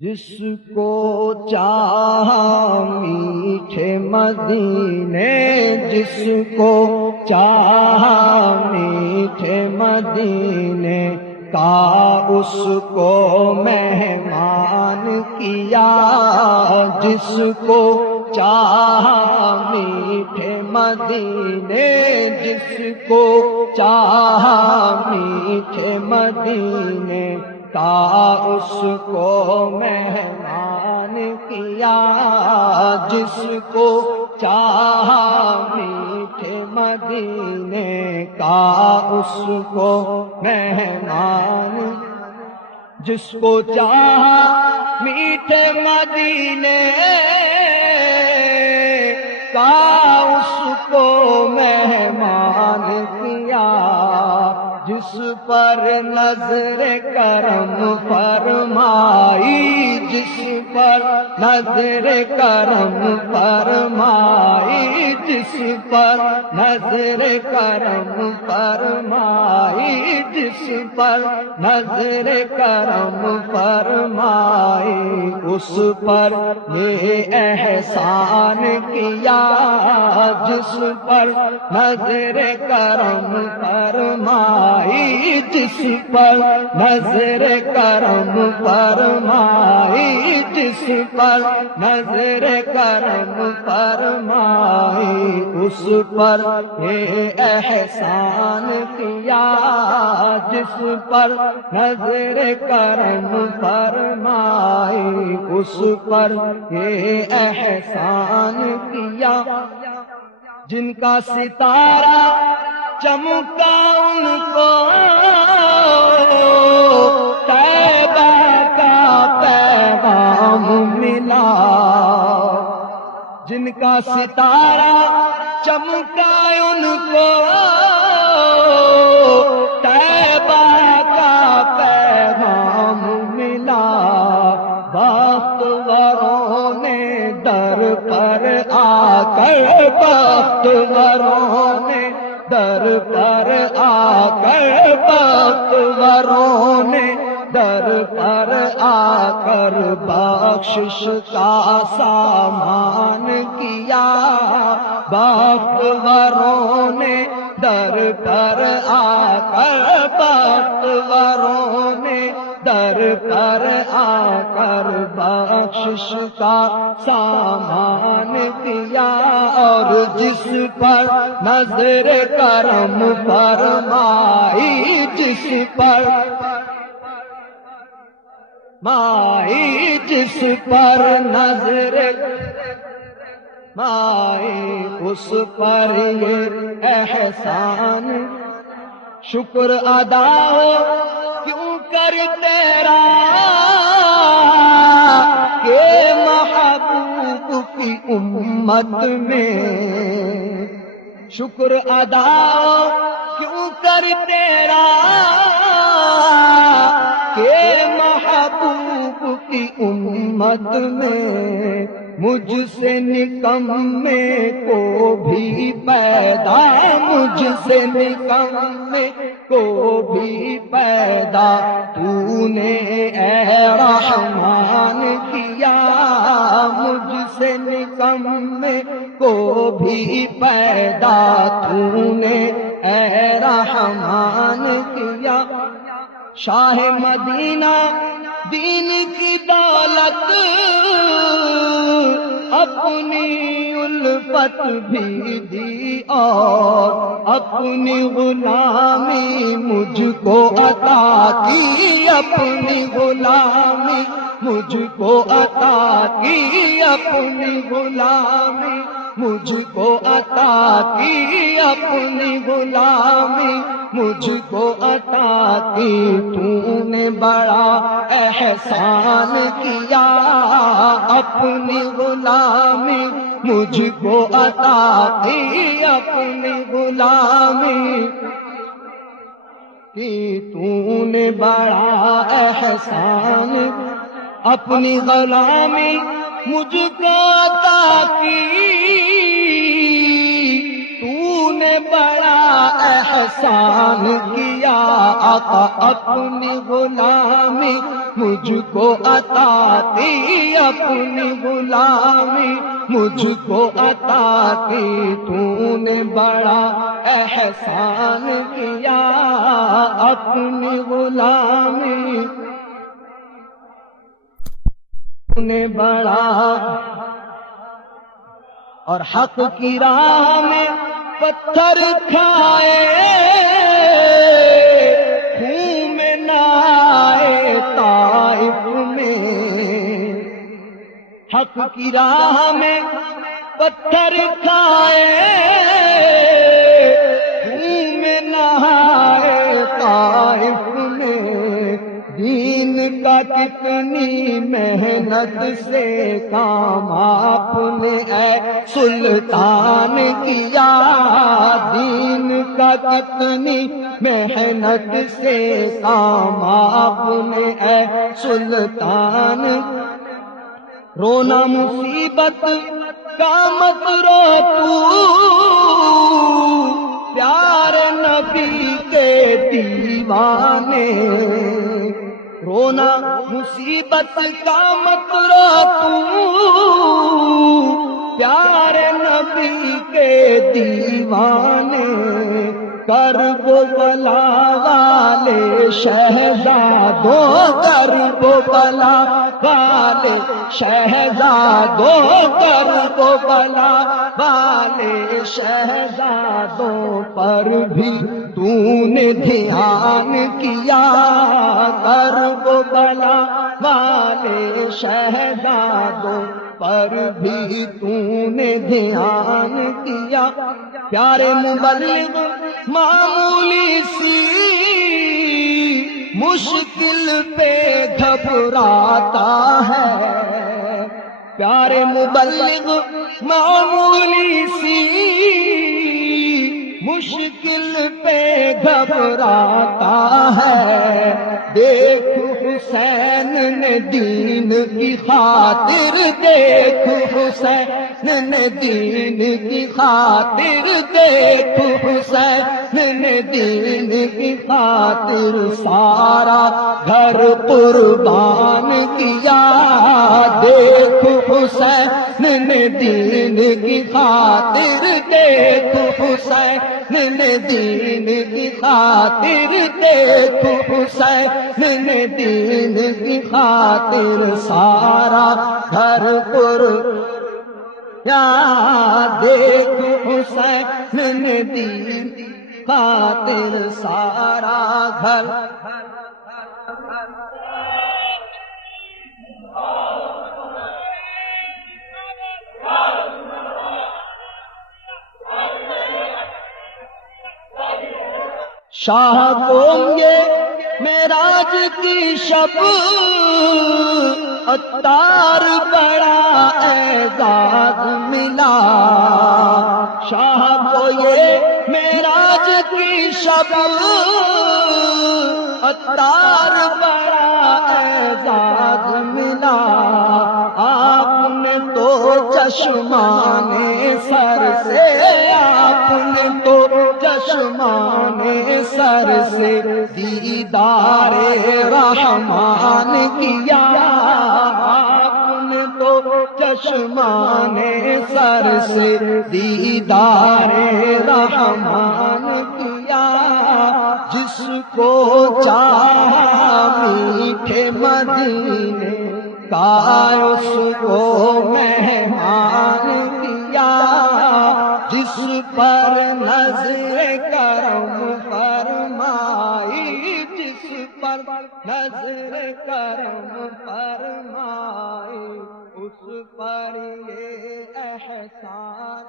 جس کو چاہا میٹھے مدینے، جس کو چاہا میٹھے مدینے کا اس کو مہمان کیا، جس کو چاہا میٹھے مدینے، جس کو چاہا میٹھے مدینے کا اس کو مہمان کیا، جس کو چاہا میٹھے مدینے کا اس کو مہمان، جس کو چاہا میٹھے مدینے کا اس کو مہمان کیا، جس پر نظر کرم فرمائی، جس پر نظر کرم فرمائی، جس پر نظر کرم فرمائی، جس پر نظر کرم فرمائی، اس پر یہ احسان کیا، جس پر نظر کرم فرمائی، جس پر نظر کرم فرمائی، جس پر نظر کرم فرمائی، اس پر یہ احسان کیا، جس پر نظر کرم فرمائی، اس پر یہ احسان کیا، جن کا ستارہ چمکا ان کو طیبہ کا پیغام ملا، جن کا ستارہ چمکا ان کو طیبہ کا پیغام ملا، بختوروں نے در پر آ کر، بختوروں نے در پر آ کر، بختوروں نے در پر آ کر بخشش کا سامان کیا، بختوروں نے در پر آ کر، بختوروں نے در پر آ کر بخشش کا سامان کیا، اور جس پر نظر کرم فرمائی، جس پر مائی، جس پر نظر مائی، اس پر یہ احسان شکر ادا ہو کیوں کر تیرا کہ محبوب کی امت میں، شکر ادا ہو کیوں کر تیرا کہ محبوب کی امت میں مجھ سے نکمے کو بھی پیدا، مجھ سے نکمے کو بھی پیدا تو نے اے رحمان کیا، مجھ سے نکمے کو بھی پیدا تو نے اے رحمان کیا، شاہ مدینہ دین کی دولت اپنی الفت بھی دی اور اپنی غلامی مجھ کو عطا کی، اپنی غلامی مجھ کو عطا کی، اپنی غلامی مجھ کو عطا کی، اپنی غلامی مجھ کو عطا کی، تو نے بڑا احسان کیا، اپنی غلامی مجھ کو عطا کی، اپنی غلامی کی، تو نے بڑا احسان، اپنی غلامی مجھ کو عطا کی، تو نے بڑا احسان کیا آقا اپنی غلامی مجھ کو عطا کی، اپنی غلامی مجھ کو عطا کی، تو نے بڑا احسان کیا اپنی غلامی تو نے بڑا۔ اور حق کی راہ میں پتھر کھائے، خون میں نہائے طائف میں، حق کی راہ میں پتھر کھائے، خون میں نہائے طائف میں، دین کا کتنی محنت سے کام آپ نے اے سلطان کیا، دین کا کتنی محنت سے کام آپ نے اے سلطان۔ رونا مصیبت کا مت رو تو، پیارے نبی کے دیوانے، رونا مصیبت کا مت رو تو، پیارے نبی کے دیوانے، کرب و بلا والے شہزادوں، کرب و بلا والے شہزادوں، کرب و بلا والے شہزادوں پر بھی تو نے دھیان کیا، کرب و بلا والے شہزادوں پر بھی تو نے دھیان کیا۔ پیارے مبلغ معمولی سی مشکل پہ گھبراتا ہے، پیارے مبلغ معمولی سی مشکل پہ گھبراتا ہے، دیکھ حسین نے دین کی خاطر، دیکھ حسین نے دین کی خاطر، دیکھ حسین نے دین کی خاطر سارا گھر قربان کیا، دیکھ حسین نے دین کی خاطر، دیکھ حسین نے دین کی خاطر، دیکھ حسین نے دین کی خاطر سارا گھر یا دیکھ حسین نے دین کی خاطر سارا گھر۔ شاہ کو یہ معراج کی شب عطار بڑا اعزاز ملا، شاہ کو یہ معراج کی شب عطار بڑا اعزاز ملا، آپ نے تو چشمانے سر سے، آپ نے تو چشمانے سر سے دیدار رحمان کیا، آپ نے تو چشمانے سر سے دیدار رحمان کیا، جس کو چاہا میٹھے مدینے کا اس کو مہمان کیا، جس پر نظر کرم فرمائی، جس پر نظر کرم فرمائی، اس پر یہ احسان